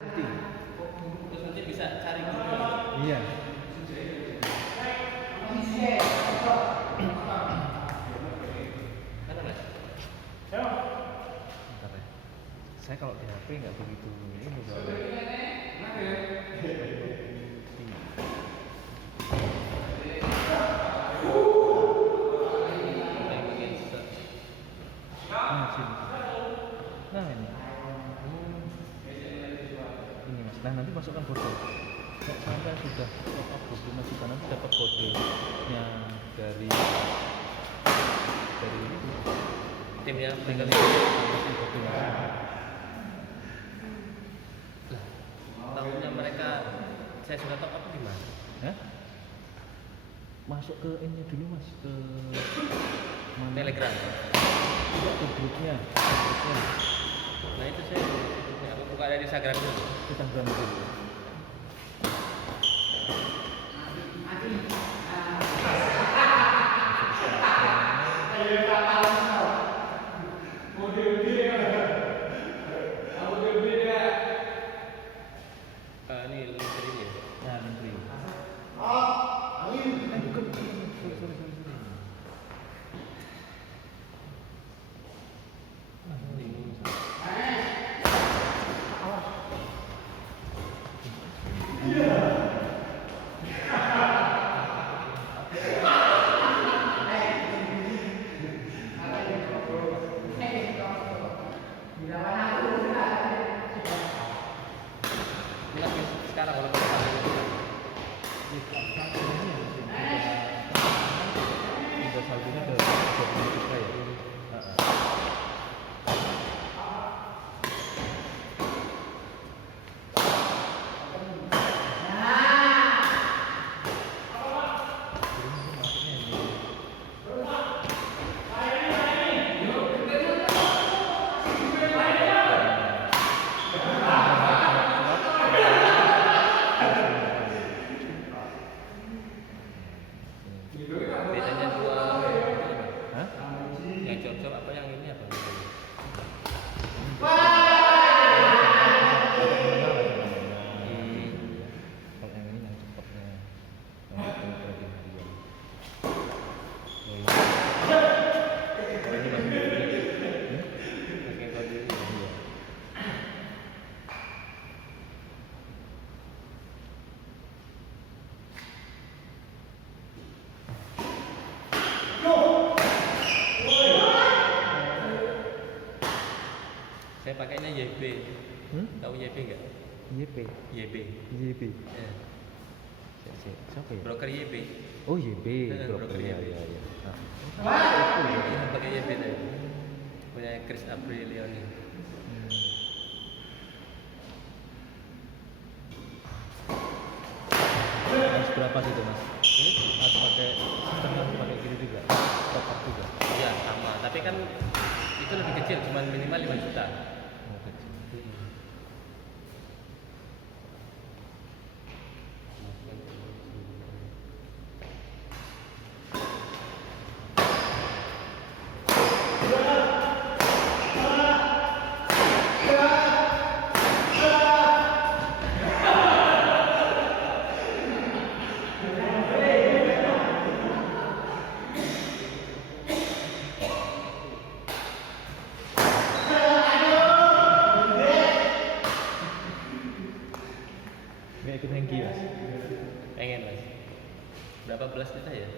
Nanti. Terus nanti bisa cari grup. Iya. Mana mas? Bentar ya. Saya kalau di HP nggak begitu ini soalnya. Nah, sini. Nah ini. Ini mas. Nah nanti masukkan kode. Sampai sudah top up 25 juta nanti dapat kodenya dari itu. Timnya Tinggal tinggal ini kodenya. lah. Tahunya mereka saya sudah top up gimana? Hah? Masuk ke ini dulu mas, ke mana? Telegram. Tidak, ke grupnya. Nah itu saya aku buka dari Instagram dulu. Kita berani dulu. Ini link dari ini ya. Nah, menteri. Bukan. Sorry. Ini lagi sekarang kalau kita Udah saldonya udah 20 juta ya. bedanya dua. Hah? Yang cocok apa yang ini apa? Kalau yang ini yang cepatnya, yang itu berarti harian. Ini masih masih kode ini. Iya. Saya pakainya YB. Tahu YB enggak? YP, YB. YP. Ya. Siapa ya? Broker YB. Oh YB, Broker broker ya, YB. ya. Iya, pakai YB tadi. Punya Chris Aprilioni. Harus berapa situ mas? Harus pakai setengah, pakai gini juga, top up juga. Iya, sama. Tapi kan itu lebih kecil, cuma minimal 5 juta. Oh, kecil. Nggak ikut Hengki mas? Pengen mas. Berapa belas juta ya?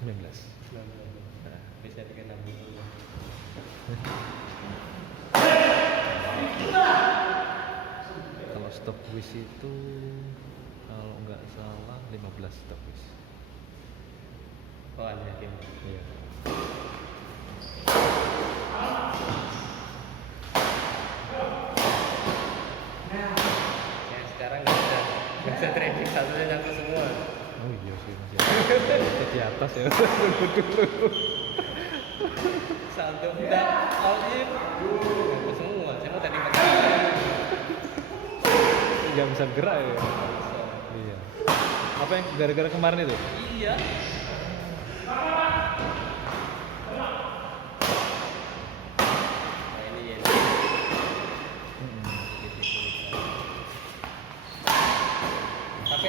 19. Nah, bisa bikin nabung dulu. Kalau stop wish itu kalau nggak salah 15 stop wish. Oh, ada yakin. Iya. Ya sekarang nggak bisa trading satunya nyangkut semua. Oh iya sih masih ada di atas ya. Dulu. Saldo udah all in nyangkut semua. Saya mau tadi pakai Nggak bisa gerak ya. Iya. Apa yang gara-gara kemarin itu? iya. Nah, ini ya. Mm-mm. Gitu.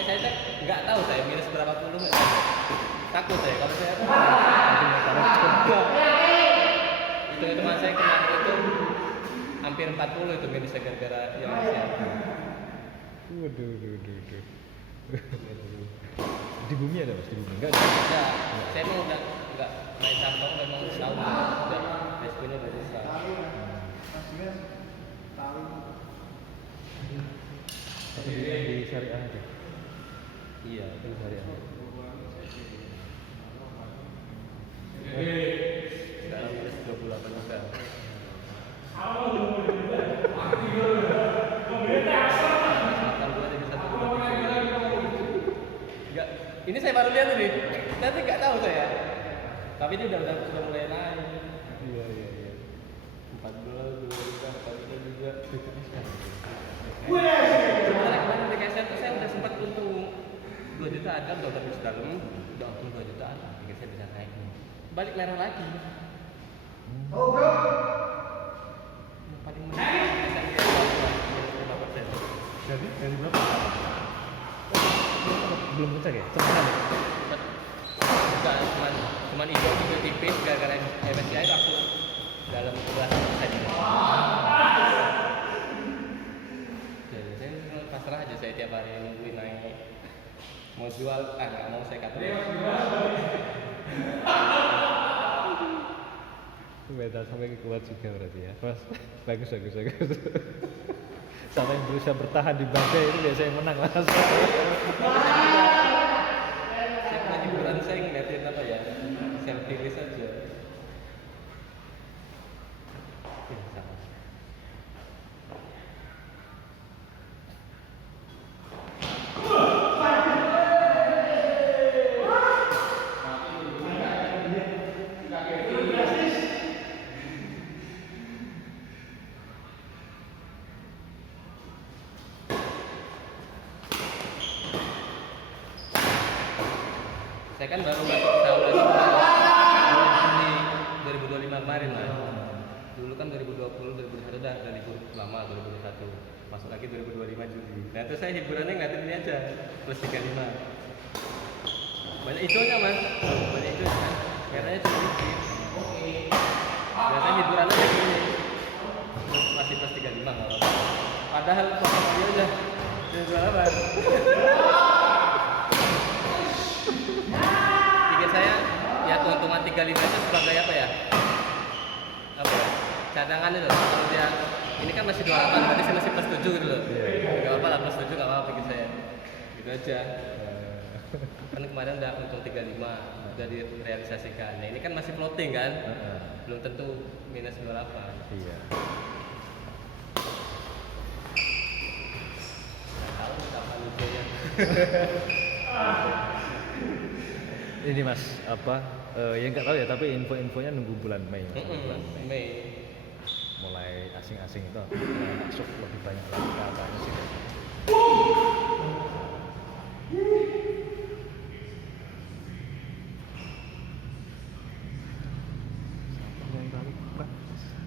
kayak saya kan nggak tahu saya minus berapa puluh nggak tahu. Takut saya kalau saya hitung-hitungan saya kemarin itu hampir 40 itu minusnya gara-gara yang saya. Waduh. Di bumi ada mas, di bumi enggak ada. Ya, saya mau udah nggak main saham memang setahun udah resikonya udah besar. Tapi di syariah aja. Iya, Di syariah. dalam minus 28 juga. Enggak, ini saya baru lihat nih. Nanti nggak tahu saya. Tapi ini sudah mulai naik. Iya. 14, 22 juga. Sebenarnya kemarin di KSR itu saya udah sempat untung 2 juta ada, udah habis dalam, udah untung 2 juta ada, pikir saya bisa naik. Balik merah lagi. Yang paling mending KSR dia 5%. Jadi dari berapa? Belum ngecek ya? Cepetan ya? Enggak, cuman hijau juga tipis gara-gara MSCI langsung dalam 11%. Jadi saya pasrah aja, saya tiap hari nungguin naik. Mau jual, nggak mau saya kata. Beda sampai kuat juga berarti ya. Mas, bagus. Sampai yang berusaha bertahan di badai itu biasanya menang mas. Saya punya hiburan, saya ngeliatin apa ya, self release aja. Sama. Saya kan baru masuk saham lagi bulan Juni 2025 kemarin lah. Dulu kan 2020, 2021 udah libur lama 2021. Masuk lagi 2025 Juli. Nah itu saya hiburannya ngeliatin ini aja plus 35. Banyak hijaunya mas, banyak hijau kan. Merahnya cuma dikit. Biasanya hiburannya kayak gini. Masih plus 35 nggak apa-apa. Padahal pasang dia udah jual apa? Saya ya keuntungan 35 itu sebagai apa ya? Apa ya? Cadangan itu. Kalau dia ini kan masih 28, berarti saya masih plus 7 gitu loh. Enggak apa-apa lah, plus 7 enggak apa-apa pikir saya. Gitu aja. Kan kemarin udah untung 35, udah direalisasikan. Nah, ini kan masih floating kan? Belum tentu minus 28. Iya. Tahu kapan lucunya. Ini mas, ya nggak tahu ya, tapi info-infonya nunggu bulan Mei. Bulan Mei. Mulai asing-asing itu masuk lebih banyak lagi katanya sih.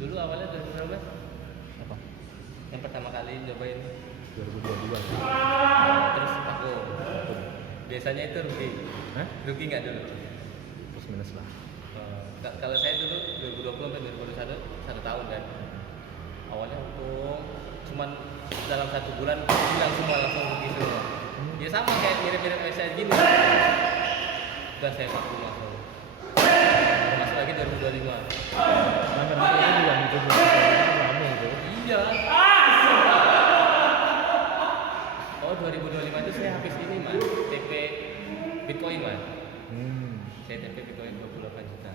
Dulu awalnya 2012 Apa? yang pertama kali nyobain 2022. terus aku biasanya itu rugi. Hah? Rugi nggak dulu? Plus minus lah. Kalau saya dulu 2020 sampai 2021 1 tahun kan. Awalnya untung, cuman dalam 1 bulan hilang semua, langsung rugi semua. Ya sama kayak mirip-mirip saya gini. Udah saya vakum langsung. Masuk lagi 2025. Nah, itu juga ngikut rame itu. Iya. Oh 2025 itu saya habis ini mas, TP Bitcoin mas. Saya TP Bitcoin 28 juta.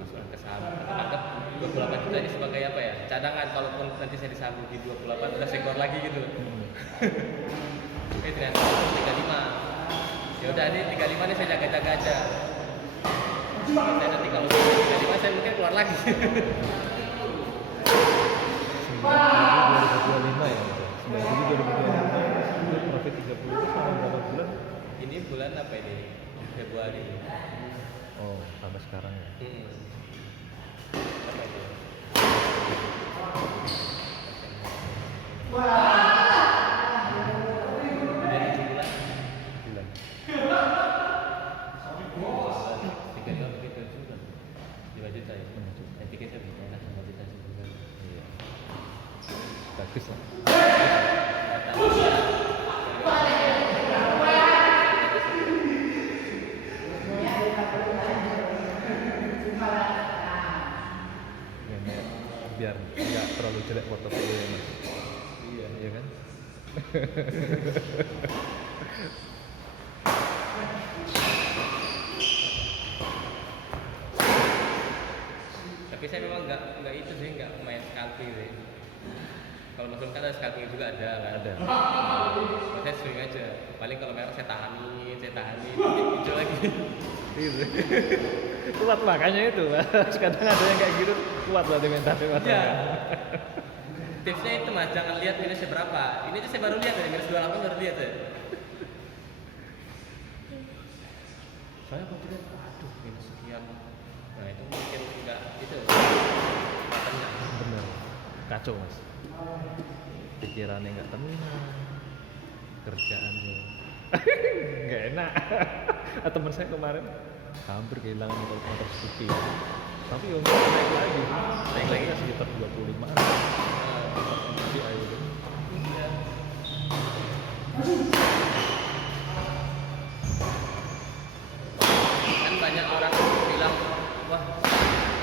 Masuk ke saham. Anggap 28 juta ini sebagai apa ya? Cadangan, kalaupun nanti saya disambung di 28 udah sekor lagi gitu. Ternyata 35. Ya udah ini 35 ini saya jaga-jaga aja. Saya nanti kalau 35 saya mungkin keluar lagi. 2025 ya. 2025 profit 30 itu selama berapa bulan? Ini bulan apa ini? Februari. Oh, sampai sekarang ya. Apa itu? Udah 7 bulan. Ya, biar nggak terlalu jelek portofolio ya mas. Iya kan. Tapi saya memang nggak itu sih, nggak main scalping sih. Kalau musuh kan ada scalping juga ada kan. Ada. Saya swing aja. Paling kalau merah saya tahanin, hijau lagi. Gitu. Kuat makanya itu mas. Kadang ada yang kayak gitu kuat berarti mentalnya mas. Iya. Tipsnya itu mas, jangan lihat minusnya berapa. Ini tuh saya baru lihat dari minus 28 baru lihat ya. Saya kok tidak, aduh minus sekian. Nah itu mungkin enggak itu. Tenang. Bener. Kacau mas. Pikirannya nggak tenang. Kerjaannya nggak enak. Teman saya kemarin hampir kehilangan motor Scoopy. Tapi untuk naik lagi. Naik lagi sekitar 25. Jadi ayo deh. Kan banyak orang bilang wah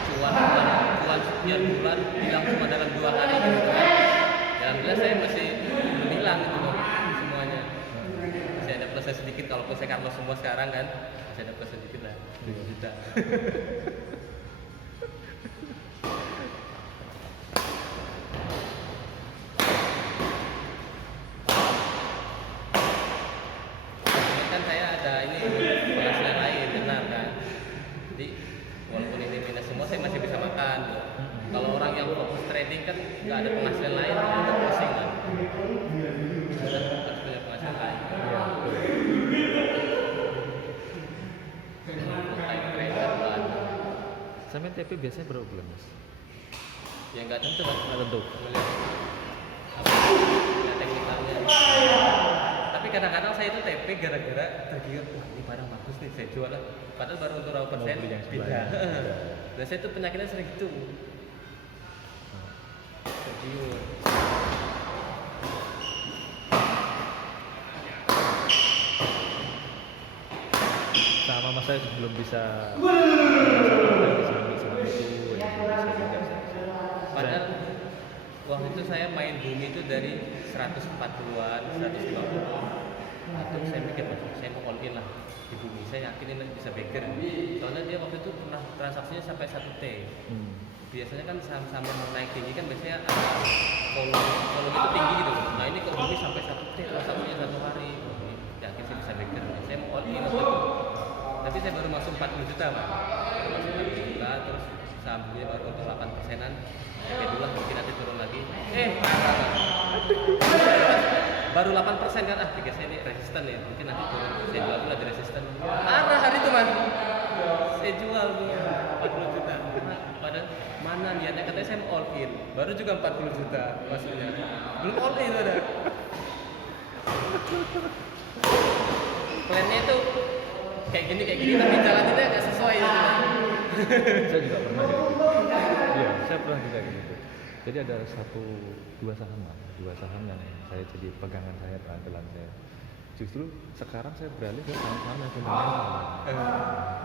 cuan sekian bulan hilang cuma dalam 2 hari gitu kan. Alhamdulillah saya masih belum hilang gitu loh semuanya. Masih ada plusnya sedikit, kalaupun saya kartu semua sekarang kan masih ada plus sedikit lah, 7 juta. Kan saya ada ini penghasilan lain benar kan. Jadi walaupun ini minus semua saya masih bisa makan. Kalau orang yang fokus trading kan nggak ada penghasilan lain, udah pusing kan. Harus punya penghasilan lain. Iya. Full time trader kan. Sampai TP biasanya berapa bulan mas? Ya nggak tentu kan. Nggak tentu. Melihat apa ya, teknikalnya. Tapi kadang-kadang saya itu TP gara-gara tergiur, wah ini barang bagus nih saya jual lah. Padahal baru untuk berapa persen Mau beli yang pindah. sebelahnya. Dan saya tuh penyakitnya sering gitu. Tergiur. Sama mas saya belum bisa saham itu ya, bisa juga saya. Padahal waktu itu saya main bumi itu dari 140-an, 150. Atau saya mikir, saya mau all in lah di bumi. Saya yakin ini bisa backer. Soalnya dia waktu itu pernah transaksinya sampai 1T. Biasanya kan saham-saham yang mau naik tinggi kan biasanya ada volume itu tinggi gitu. Nah ini kok bumi sampai 1T transaksinya 1 hari. Yakin saya bisa backer. Saya mau all in waktu itu. Tapi saya baru masuk 40 juta Pak. Masuk 40 juta terus saham bumi baru untuk 8%-an. Oke dulu lah mungkin nanti turun lagi. Baru 8% kan, tiga saya ini resisten ya, mungkin nanti turun. Saya jual dulu di resisten. Arah hari itu mas, saya jual dulu 40 juta. Padahal mana niatnya katanya saya mau all in, baru juga 40 juta maksudnya. Belum all in udah. Plannya itu kayak gini tapi jalannya nggak sesuai gitu. Saya juga pernah gitu. Iya, saya pernah juga gitu. Jadi ada dua saham yang saya jadi pegangan saya, andalan saya. Justru sekarang saya beralih ke saham-saham yang fundamental.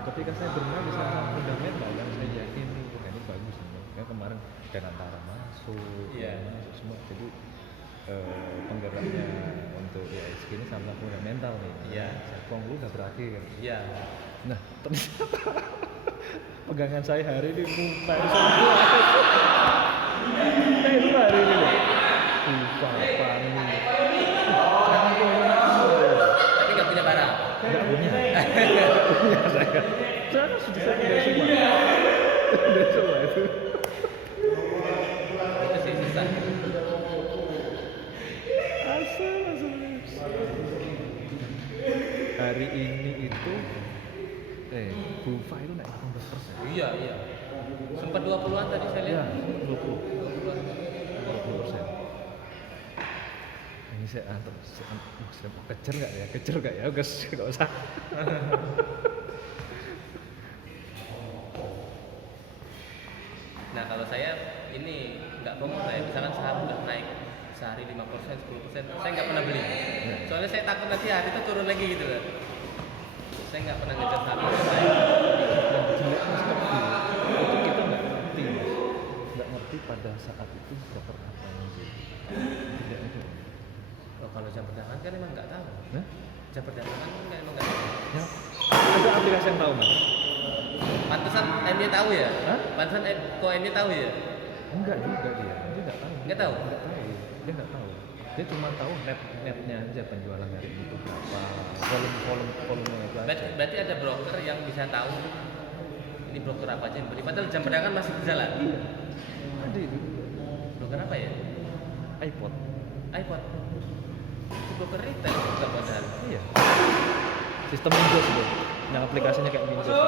Ketika saya bermain di saham fundamental yang saya yakin ini bagus nih. Kayak kemarin Danantara masuk, masuk semua. Jadi penggeraknya untuk ISG ini saham-saham fundamental nih. Iya. Sekong lu udah berakhir. Iya. Nah, ternyata pegangan saya hari ini muka itu hari ini loh. Pani. Tapi nggak punya barang. Nggak punya. Punya saya. Saya sudah semua. Sudah semua itu. Itu sih susah. Asal. Hari ini itu Bufa itu naik 18%. Iya. Sempat 20-an tadi saya lihat. Iya, 20%. Ini saya mau kejar nggak ya? Kejar nggak ya? Guys, nggak usah. Nah kalau saya ini nggak ngomong saya, misalkan saham udah naik sehari 5%, 10%, saya nggak pernah beli. Ya. Soalnya saya takut nanti hari itu turun lagi gitu kan. Saya nggak pernah ngejar saham yang naik. Yang jeleknya seperti itu kita nggak ngerti, Mas. Nggak ngerti pada saat itu broker apa yang jadi. Tidak itu. Oh, kalau jam perdagangan kan emang nggak tahu. Nah, Jam perdagangan kan emang nggak tahu. ya, ada aplikasi yang tahu, Mas? Pantesan NY tahu ya? Hah? Pantesan kok NY tahu ya? Enggak juga dia nggak tahu. Nggak tahu? Nggak tahu, dia nggak tahu. Dia cuma tahu netnya aja penjualan hari itu berapa, volumenya berapa. Berarti ada broker yang bisa tahu ini broker apa aja yang beli. Padahal jam perdagangan masih berjalan. Iya, ada itu. Broker apa ya? iPod. iPod. Itu broker retail juga padahal. Iya. Sistem Windows itu, yang aplikasinya kayak Windows. Itu.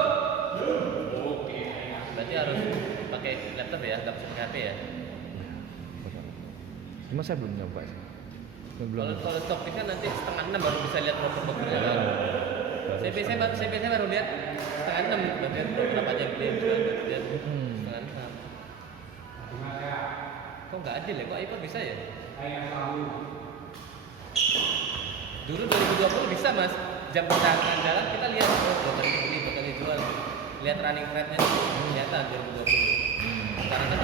Berarti harus pakai laptop ya, nggak bisa pakai HP ya. Cuma saya belum nyoba sih. Belum. Kalau stok kan nanti 5:30 baru bisa lihat broker-brokernya kan. Saya biasanya baru lihat 5:30 berarti broker apa aja yang beli jual lihat 5:30. Kok nggak adil ya? Kok iPod bisa ya? Dulu 2020 bisa mas, jam perdagangan jalan kita lihat oh broker ini beli, broker ini jual, lihat running trade-nya kelihatan 2020. Sekarang kan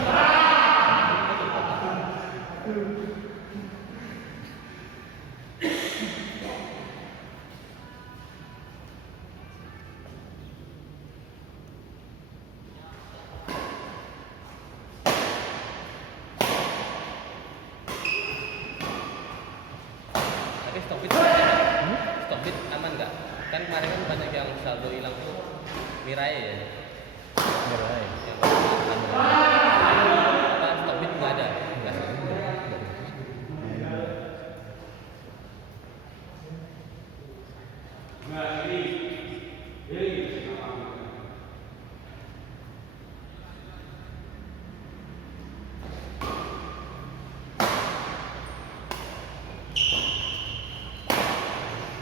tapi Stockbit Stockbit aman nggak? Kan kemarin kan banyak yang saldo hilang tuh Mirai ya. Merah ya. Yang apa Stockbit nggak ada. Nggak sih.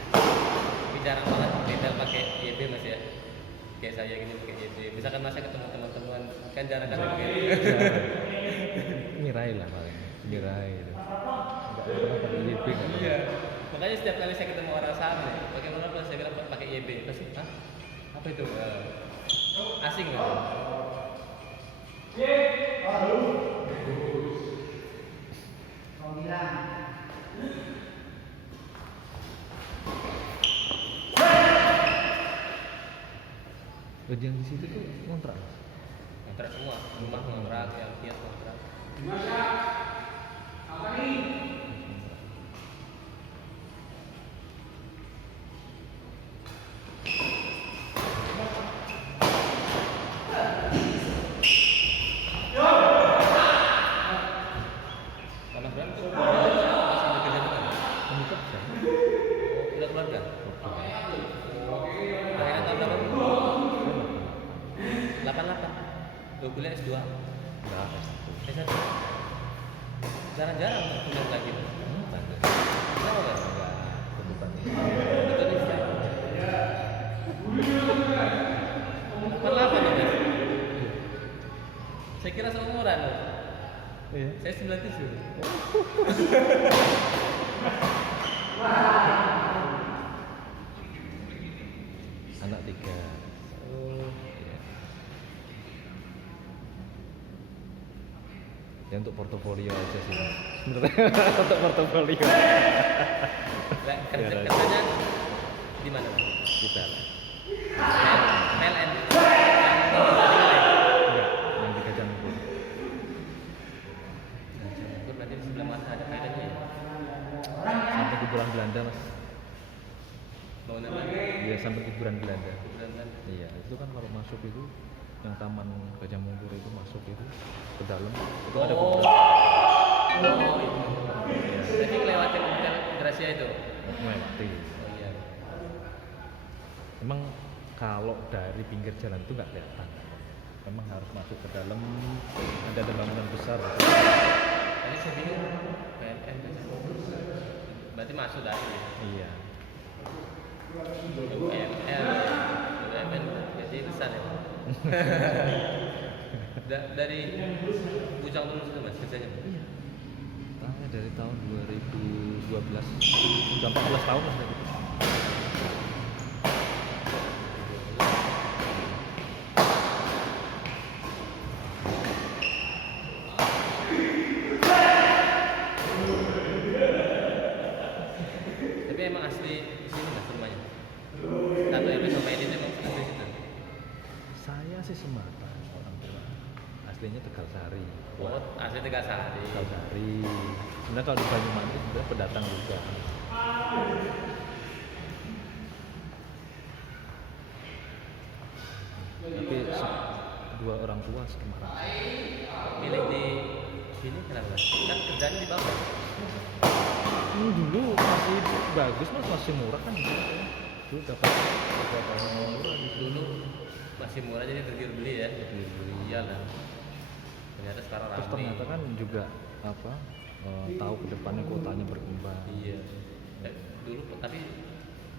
Tapi jarang banget retail pakai YB mas ya. Kayak saya gini pakai YB. Misalkan mas ketemu teman-teman kan jarang kan pakai. Mirai lah paling. Mirai itu. Enggak pernah pakai YB kan. Iya. Makanya setiap kali saya ketemu orang saham nih, bagaimana kalau saya bilang pakai YB, pasti hah? Apa itu? Asing gitu. Yang di situ tuh kontrak. Kontrak semua, rumah kontrak, yang kios kontrak. Sama Bram tuh masih bekerja tuh kan? Kamu kerja? Oh, udah keluarga? Akhirnya tahun berapa? 88. Lo kuliah S2? Enggak, S1. S1? Jarang-jarang kuliah lagi tuh. Kenapa mas? Enggak, kebutuhan ini. Betul nih saya. 88 loh mas. Saya kira seumuran loh. Iya. Saya 97. Anak 3. Oh. Iya. Ya untuk portofolio aja sih. Sebenarnya untuk portofolio. Lah, Biar aja. kerjanya di mana mas? Kita lah. PLN. Enggak, yang di Kajang pun. Itu berarti di sebelah mana ada kaitannya ya? Sampai kuburan Belanda mas. Bangunan mana? Iya sampai kuburan Belanda. Kuburan. Iya itu kan kalau masuk itu yang taman Gajah Mungkur itu masuk itu ke dalam itu ada Oh. kuburan. Oh itu. Jadi ngelewatin hotel Gracia itu. Melewati. Oh iya. Emang kalau dari pinggir jalan itu nggak kelihatan. Memang harus masuk ke dalam. Ada bangunan besar. Tadi saya bingung. PLN Gajah Mungkur. Berarti masuk dari ya? Iya. UML. UML jadi besar ya. Dari Bujang terus itu mas kerjanya. Iya. Terakhir dari tahun 2012, udah 14 tahun lah saya. Tapi emang asli di sini nggak rumahnya? Satu RW sama ini emang asli situ. Saya sih Semarang orang tua, aslinya Tegalsari. Oh, asli Tegasari. Tegalsari. Sebenarnya kalau di Banyumanik sebenarnya pendatang juga. Tapi dua orang tua Semarang. Milih di sini kenapa? Kan kerjaan di bawah. Dulu masih bagus mas, masih murah kan di sini saya. Dulu dapat beberapa yang murah di sini. Dulu masih murah jadi beli ya. Beli. Iyalah. Ternyata sekarang Terus ramai. ternyata kan juga apa tahu ke depannya kotanya berkembang. Iya. Dulu tapi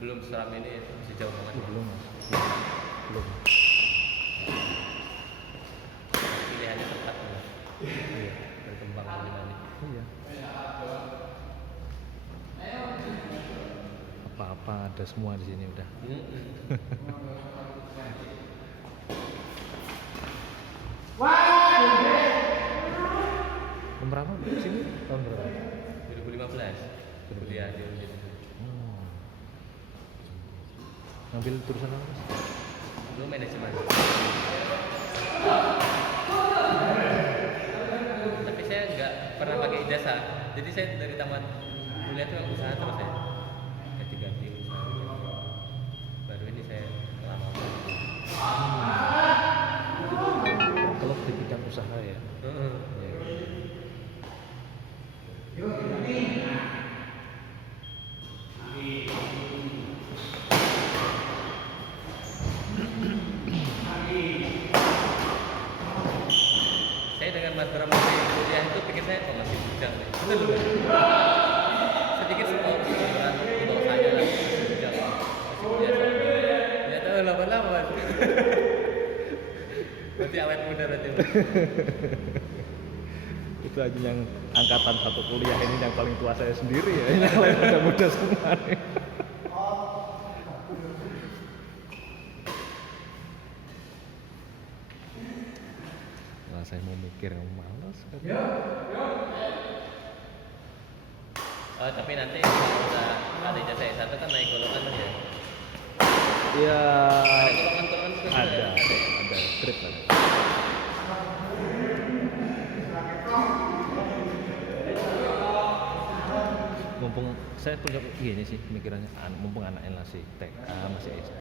belum seram ini, masih jauh banget. Belum mas, belum. Pilihannya tepat mas. Iya. Berkembang gimana? Iya. Apa-apa ada semua di sini udah. Tahun berapa di sini? Tahun berapa? 2015 kuliah di sini. Hmm. Ngambil jurusan apa mas? Dulu manajemen. Tapi saya nggak pernah pakai ijazah. Jadi saya dari tamat kuliah itu usaha terus saya. Ganti-ganti usaha. Baru ini saya lama. Kalau di bidang usaha ya. Heeh. Ya. Saya dengan Mas Bram masih kuliah itu pikir saya kok masih bujang nih. Betul loh. Sedikit semua ukuran untuk saya lah masih bujang. Masih kuliah. Ternyata lama-lama Mas. Berarti awet muda berarti. Mas. Itu aja yang angkatan satu kuliah ini yang paling tua saya sendiri ya. Yang lain udah muda semua nih. Nah, saya mau mikir yang malas. Oh, tapi nanti kalau udah ada ijazah S1 kan naik golongan tuh ya. Ya Ada golongan-golongan juga sudah ada ya? trip lah. Mumpung saya punya gini sih pemikirannya, mumpung anaknya masih TK masih SD.